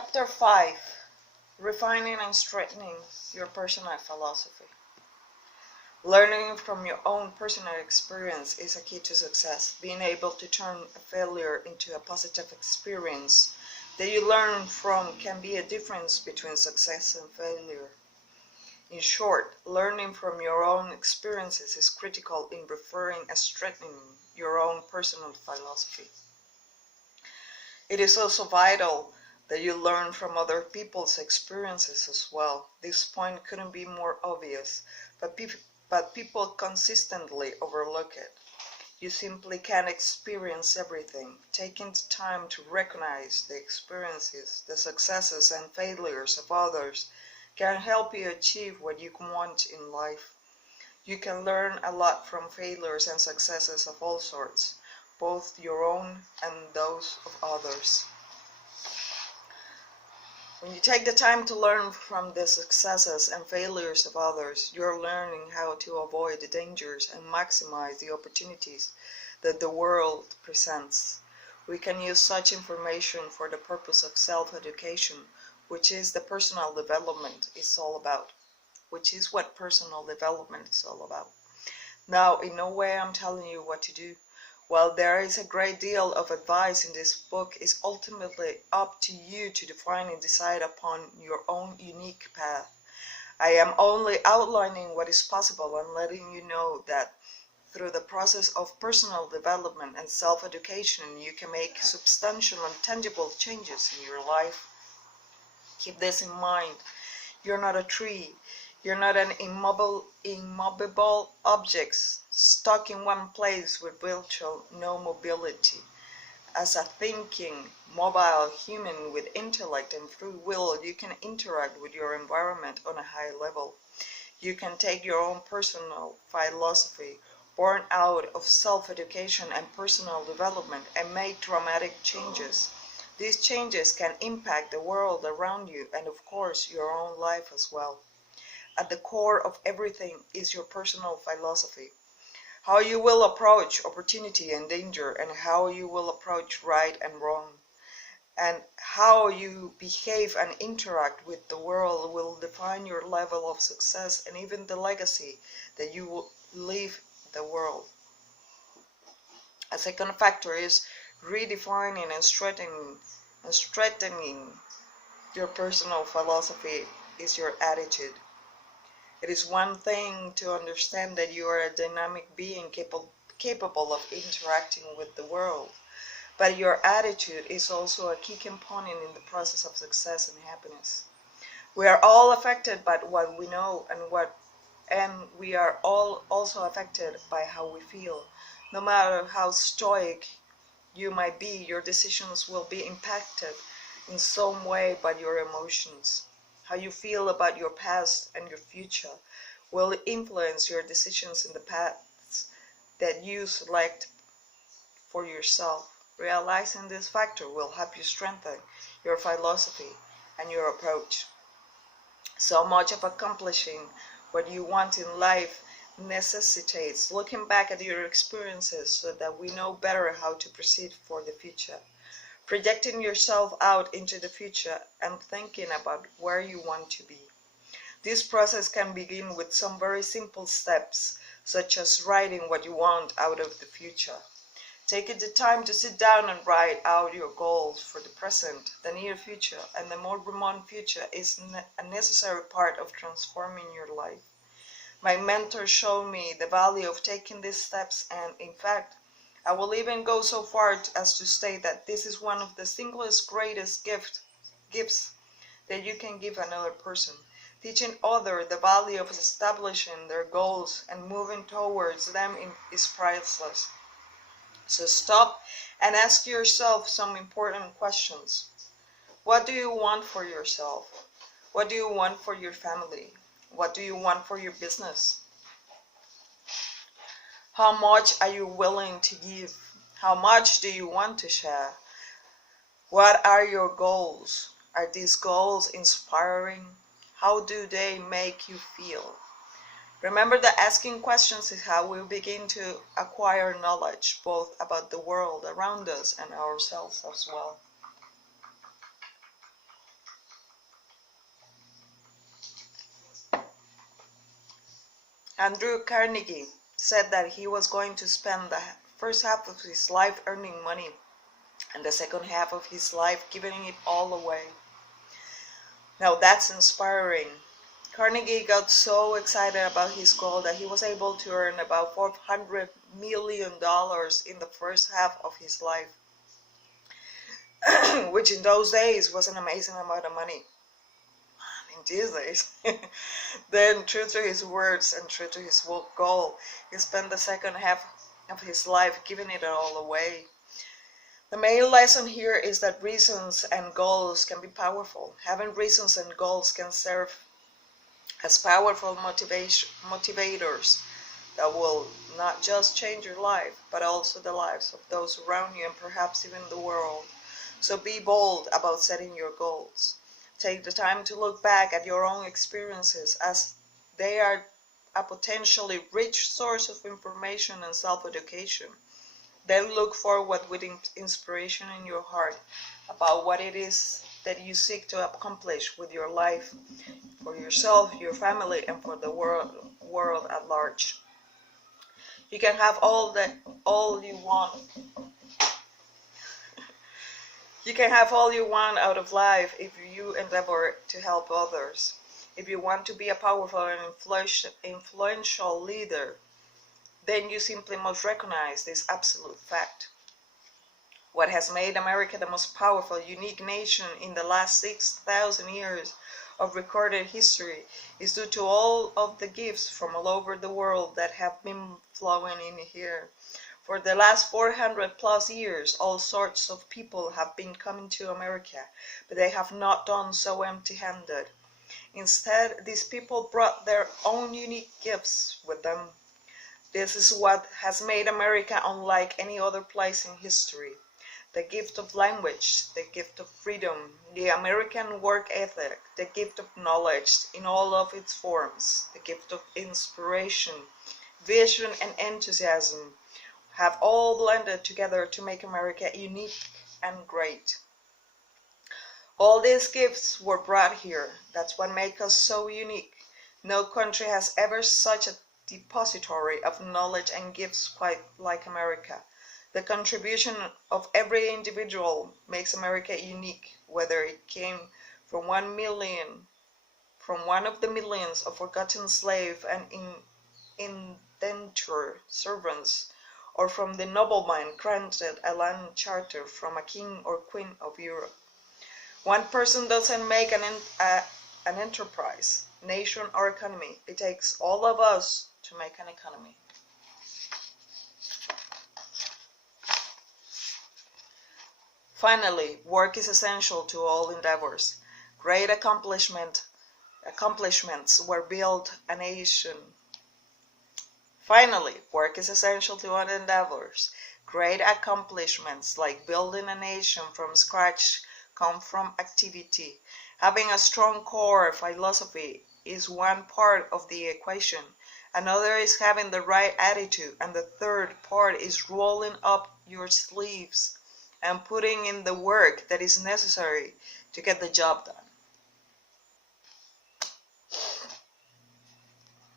Chapter 5. Refining and Strengthening Your Personal Philosophy. Learning from your own personal experience is a key to success. Being able to turn a failure into a positive experience that you learn from can be a difference between success and failure. In short, learning from your own experiences is critical in refining and strengthening your own personal philosophy. It is also vital that you learn from other people's experiences as well. This point couldn't be more obvious, but people consistently overlook it. You simply can't experience everything. Taking the time to recognize the experiences, the successes and failures of others can help you achieve what you want in life. You can learn a lot from failures and successes of all sorts, both your own and those of others. When you take the time to learn from the successes and failures of others, you're learning how to avoid the dangers and maximize the opportunities that the world presents. We can use such information for the purpose of self-education, which is what personal development is all about. Now, in no way I'm telling you what to do. While there is a great deal of advice in this book, it's ultimately up to you to define and decide upon your own unique path. I am only outlining what is possible and letting you know that through the process of personal development and self-education, you can make substantial and tangible changes in your life. Keep this in mind. You're not a tree. You're not an immovable object stuck in one place with virtual no mobility. As a thinking, mobile human with intellect and free will, you can interact with your environment on a high level. You can take your own personal philosophy, born out of self-education and personal development, and make dramatic changes. These changes can impact the world around you and, of course, your own life as well. At the core of everything is your personal philosophy. How you will approach opportunity and danger, and how you will approach right and wrong, and how you behave and interact with the world will define your level of success and even the legacy that you will leave the world. A second factor is redefining and strengthening your personal philosophy is your attitude. It is one thing to understand that you are a dynamic being capable of interacting with the world, but your attitude is also a key component in the process of success and happiness. We are all affected by what we know and we are all also affected by how we feel. No matter how stoic you might be, your decisions will be impacted in some way by your emotions. How you feel about your past and your future will influence your decisions in the paths that you select for yourself. Realizing this factor will help you strengthen your philosophy and your approach. So much of accomplishing what you want in life necessitates looking back at your experiences so that we know better how to proceed for the future. Projecting yourself out into the future and thinking about where you want to be. This process can begin with some very simple steps, such as writing what you want out of the future. Take the time to sit down and write out your goals for the present, the near future, and the more remote future is a necessary part of transforming your life. My mentor showed me the value of taking these steps, and in fact, I will even go so far as to state that this is one of the singlest greatest gifts that you can give another person. Teaching others the value of establishing their goals and moving towards them is priceless. So stop and ask yourself some important questions. What do you want for yourself? What do you want for your family? What do you want for your business? How much are you willing to give? How much do you want to share? What are your goals? Are these goals inspiring? How do they make you feel? Remember that asking questions is how we begin to acquire knowledge, both about the world around us and ourselves as well. Andrew Carnegie said that he was going to spend the first half of his life earning money and the second half of his life giving it all away. Now that's inspiring. Carnegie got so excited about his goal that he was able to earn about $400 million in the first half of his life, which in those days was an amazing amount of money. In these days. Then, true to his words and true to his goal, he spent the second half of his life giving it all away. The main lesson here is that reasons and goals can be powerful. Having reasons and goals can serve as powerful motivators that will not just change your life, but also the lives of those around you and perhaps even the world. So be bold about setting your goals. Take the time to look back at your own experiences, as they are a potentially rich source of information and self-education. Then look forward with inspiration in your heart about what it is that you seek to accomplish with your life, for yourself, your family, and for the world at large. You can have all you want. You can have all you want out of life if you endeavor to help others. If you want to be a powerful and influential leader, then you simply must recognize this absolute fact. What has made America the most powerful, unique nation in the last 6,000 years of recorded history is due to all of the gifts from all over the world that have been flowing in here. For the last 400 plus years, all sorts of people have been coming to America, but they have not done so empty-handed. Instead, these people brought their own unique gifts with them. This is what has made America unlike any other place in history. The gift of language, the gift of freedom, the American work ethic, the gift of knowledge in all of its forms, the gift of inspiration, vision, and enthusiasm have all blended together to make America unique and great. All these gifts were brought here. That's what makes us so unique. No country has ever such a depository of knowledge and gifts quite like America. The contribution of every individual makes America unique, whether it came from one of the millions of forgotten slave and indentured servants, or from the nobleman granted a land charter from a king or queen of Europe. One person doesn't make an enterprise, nation, or economy. It takes all of us to make an economy. Finally, work is essential to all endeavors. Great accomplishments were built a nation. Finally, work is essential to all endeavors. Great accomplishments like building a nation from scratch come from activity. Having a strong core philosophy is one part of the equation. Another is having the right attitude, and the third part is rolling up your sleeves and putting in the work that is necessary to get the job done.